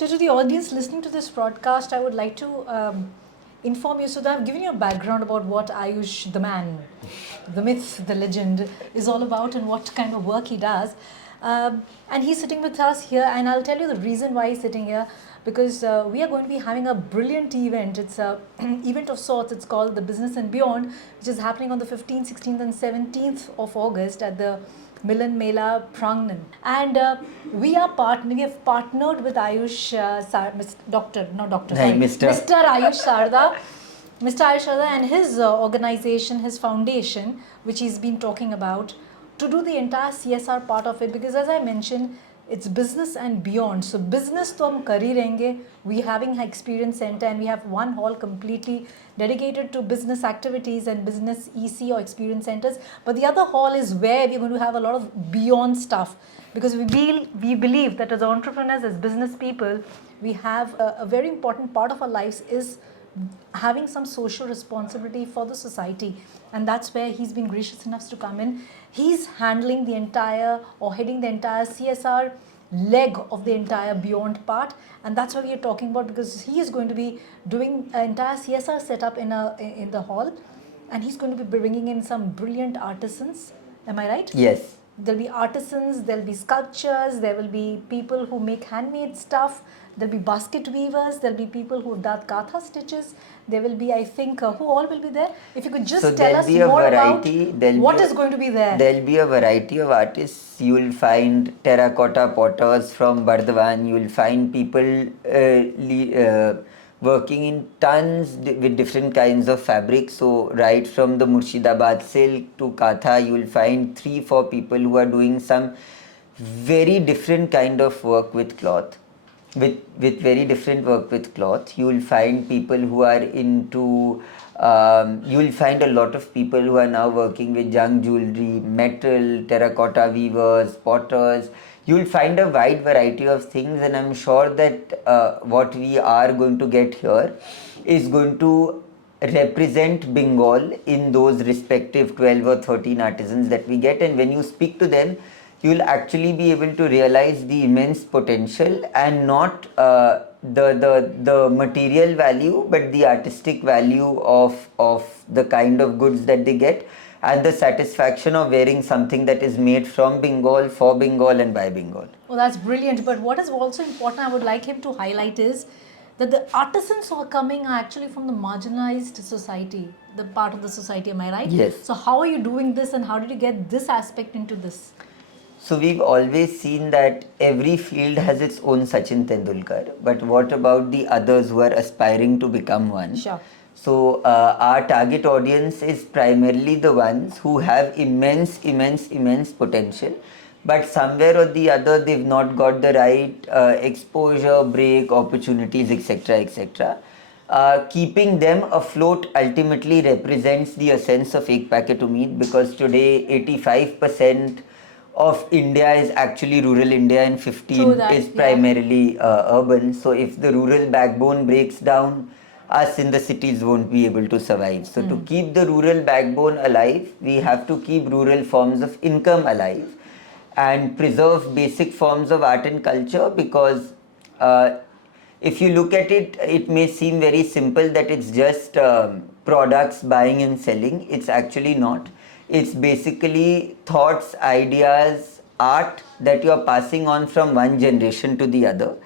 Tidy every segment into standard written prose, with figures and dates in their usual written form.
So to the audience listening to this broadcast, I would like to inform you, so that I've given you a background about what Ayush, the man, the myth, the legend, is all about and what kind of work he does. And he's sitting with us here, and I'll tell you the reason why he's sitting here, because we are going to be having a brilliant event. It's a event of sorts. It's called the Business and Beyond, which is happening on the 15th, 16th and 17th of August at the Mela, Prangan. And we have partnered with Ayush, Mr. Ayush Sarda. Mr. Ayush Sarda and his organization, his foundation, which he's been talking about, to do the entire CSR part of it, because as I mentioned, it's business and beyond. So business to hum kar hi rahenge. We having an experience center, and we have one hall completely dedicated to business activities and business EC or experience centers. But the other hall is where we're going to have a lot of beyond stuff, because we believe that as entrepreneurs, as business people, we have a very important part of our lives is having some social responsibility for the society, and that's where he's been gracious enough to come in. He's handling the entire, or heading the entire CSR leg of the entire beyond part, and that's what we are talking about, because he is going to be doing an entire CSR setup in the hall, and he's going to be bringing in some brilliant artisans. Am I right? Yes. There'll be artisans, there'll be sculptures, there will be people who make handmade stuff, there'll be basket weavers, there'll be people who have done Kantha-stitches, there will be, I think, who all will be there? If you could just tell us more about what is going to be there. There'll be a variety of artists. You'll find terracotta potters from Bardhaman, you'll find people working in tons with different kinds of fabrics. So right from the Murshidabad silk to Katha, you will find 3-4 people who are doing some very different kind of work with cloth. With very different work with cloth. You will find people who are into, you will find a lot of people who are now working with junk jewelry, metal, terracotta weavers, potters. You will find a wide variety of things, and I'm sure that what we are going to get here is going to represent Bengal in those respective 12 or 13 artisans that we get. And when you speak to them, you will actually be able to realize the immense potential, and not the material value, but the artistic value of the kind of goods that they get, and the satisfaction of wearing something that is made from Bengal, for Bengal and by Bengal. Well, that's brilliant. But what is also important, I would like him to highlight, is that the artisans who are coming are actually from the marginalized society, the part of the society, am I right? Yes. So how are you doing this, and how did you get this aspect into this? So we've always seen that every field has its own Sachin Tendulkar, but what about the others who are aspiring to become one? Sure. So our target audience is primarily the ones who have immense potential, but somewhere or the other they've not got the right exposure, break, opportunities, etc. Keeping them afloat ultimately represents the essence of Ek Packet Umeed, because today 85% of India is actually rural India, and 15 is primarily urban. So if the rural backbone breaks down, us in the cities won't be able to survive. So to keep the rural backbone alive, we have to keep rural forms of income alive and preserve basic forms of art and culture, because if you look at it, it may seem very simple that it's just products buying and selling. It's actually not. It's basically thoughts, ideas, art that you are passing on from one generation to the other.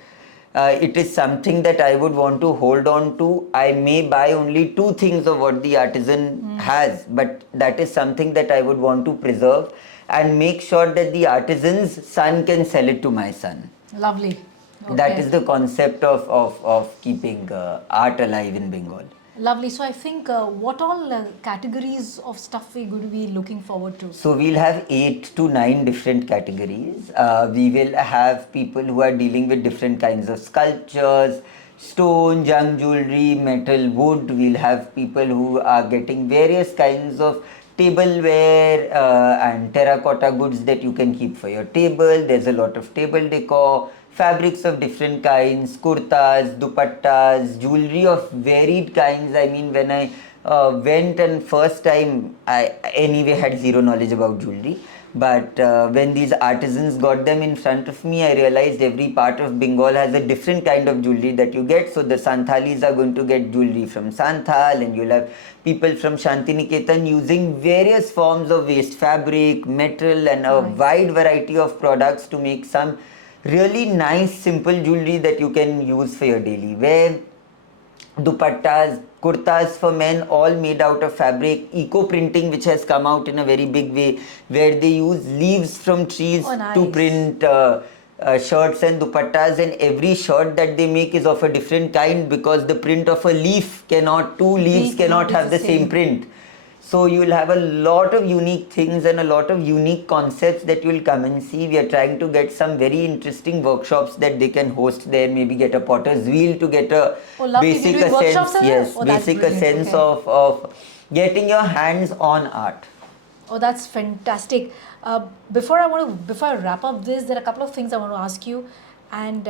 It is something that I would want to hold on to. I may buy only 2 things of what the artisan has, but that is something that I would want to preserve and make sure that the artisan's son can sell it to my son. Lovely. Okay. That is the concept of keeping art alive in Bengal. Lovely. So I think what all categories of stuff we're going to be looking forward to? So we'll have 8 to 9 different categories. We will have people who are dealing with different kinds of sculptures, stone, junk jewelry, metal, wood. We'll have people who are getting various kinds of tableware and terracotta goods that you can keep for your table. There's a lot of table decor, fabrics of different kinds, kurtas, dupattas, jewelry of varied kinds. I mean, when I went and first time, I anyway had zero knowledge about jewelry. But when these artisans got them in front of me, I realized every part of Bengal has a different kind of jewelry that you get. So the Santhalis are going to get jewelry from Santhal, and you'll have people from Shantiniketan using various forms of waste fabric, metal, and a Nice. wide variety of products to make some really nice, simple jewelry that you can use for your daily wear. Dupattas, kurtas for men, all made out of fabric. Eco printing, which has come out in a very big way, where they use leaves from trees Oh, nice. to print shirts and dupattas, and every shirt that they make is of a different kind, because the print of a leaf cannot, two leaves cannot be have the same print. So you will have a lot of unique things and a lot of unique concepts that you will come and see. We are trying to get some very interesting workshops that they can host there. Maybe get a potter's wheel to get a Oh, lovely. basic We're doing workshops sense. as well? Yes, Oh, that's basic brilliant. sense Okay. of getting your hands on art. Oh, that's fantastic. Before I wrap up this, there are a couple of things I want to ask you. And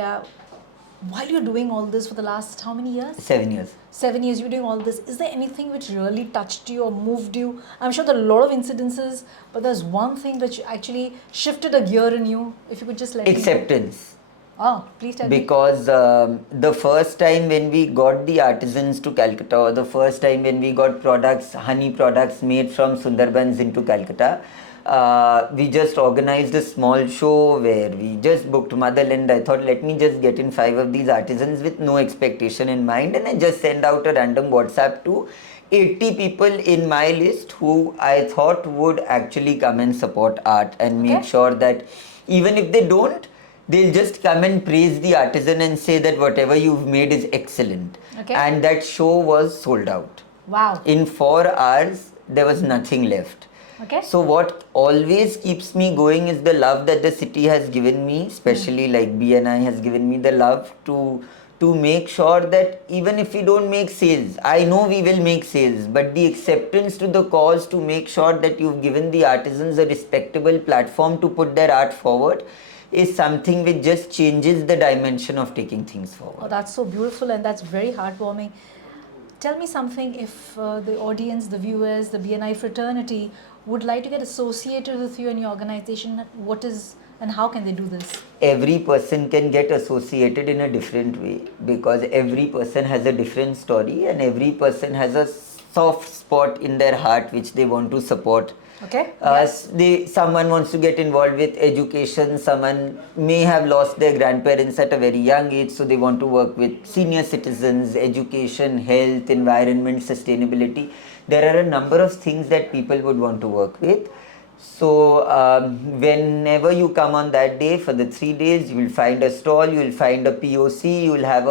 while you're doing all this for the last how many years? 7 years. 7 years you're doing all this. Is there anything which really touched you or moved you? I'm sure there are a lot of incidences, but there's one thing which actually shifted a gear in you. If you could just let me know. Acceptance. Oh, please tell me. Because the first time when we got the artisans to Calcutta, or the first time when we got products, honey products made from Sundarbans into Calcutta, we just organized a small show where we just booked Motherland. I thought, let me just get in 5 of these artisans with no expectation in mind, and I just send out a random WhatsApp to 80 people in my list who I thought would actually come and support art and make Okay. sure that even if they don't, they'll just come and praise the artisan and say that whatever you've made is excellent. Okay. And that show was sold out. Wow. In 4 hours, there was nothing left. Okay. So what always keeps me going is the love that the city has given me, especially like BNI has given me the love to make sure that even if we don't make sales, I know we will make sales, but the acceptance to the cause, to make sure that you've given the artisans a respectable platform to put their art forward, is something which just changes the dimension of taking things forward. Oh, that's so beautiful and that's very heartwarming. Tell me something, if the audience, the viewers, the BNI fraternity would like to get associated with you and your organization, what is and how can they do this? Every person can get associated in a different way, because every person has a different story and every person has a soft spot in their heart which they want to support. Okay. Someone wants to get involved with education, someone may have lost their grandparents at a very young age, so they want to work with senior citizens, education, health, environment, sustainability. There are a number of things that people would want to work with. So whenever you come on that day, for the 3 days, you will find a stall, you will find a POC, you will have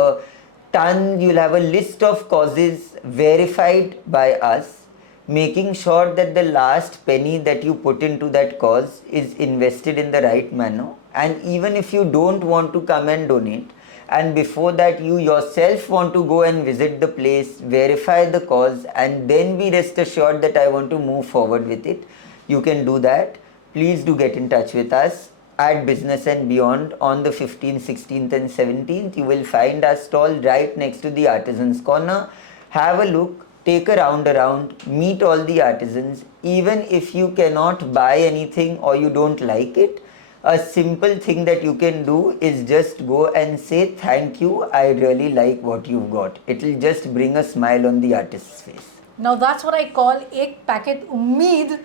a list of causes verified by us, making sure that the last penny that you put into that cause is invested in the right manner. And even if you don't want to come and donate, and before that you yourself want to go and visit the place, verify the cause, and then be rest assured that I want to move forward with it, you can do that. Please do get in touch with us at Business and Beyond on the 15th, 16th and 17th. You will find our stall right next to the Artisans Corner. Have a look, take a round around, meet all the artisans. Even if you cannot buy anything or you don't like it, a simple thing that you can do is just go and say, thank you, I really like what you've got. It will just bring a smile on the artist's face. Now that's what I call ek packet ummeed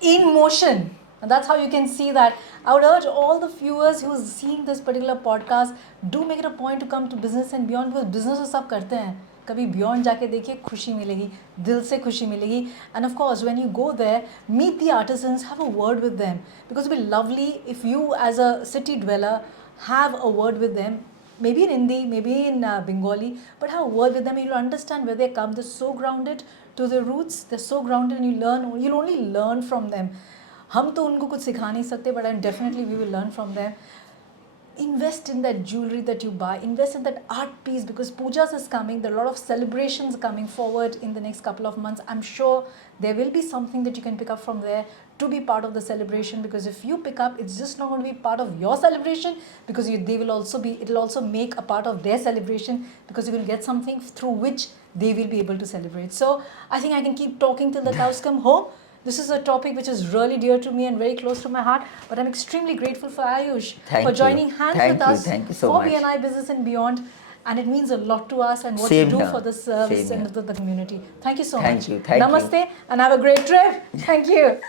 in motion. And that's how you can see that. I would urge all the viewers who are seeing this particular podcast, do make it a point to come to Business and Beyond, because business तो सब करते हैं. कभी beyond जाके देखिए, खुशी मिलेगी, दिल से खुशी मिलेगी. And of course when you go there, meet the artisans, have a word with them, because it will lovely if you as a city dweller have a word with them, maybe in Hindi, maybe in Bengali, but have a word with them. You'll understand where they come. They're so grounded to their roots. They're so grounded, and you'll only learn from them. हम तो उनको कुछ सिखा नहीं सकते, but definitely we will learn from them. Invest in that jewelry that you buy, invest in that art piece, because pujas is coming, there are a lot of celebrations coming forward in the next couple of months. I'm sure there will be something that you can pick up from there to be part of the celebration, because if you pick up, it's just not going to be part of your celebration, because it will also make a part of their celebration, because you will get something through which they will be able to celebrate. So I think I can keep talking till the cows come home. This is a topic which is really dear to me and very close to my heart. But I'm extremely grateful for Ayush Thank for you. joining hands Thank with you. us Thank you so for much. BNI Business and Beyond. And it means a lot to us and what Same you do here. for the service Same and here. the community. Thank you so Thank much. you. Thank you. Namaste and have a great trip. Thank you.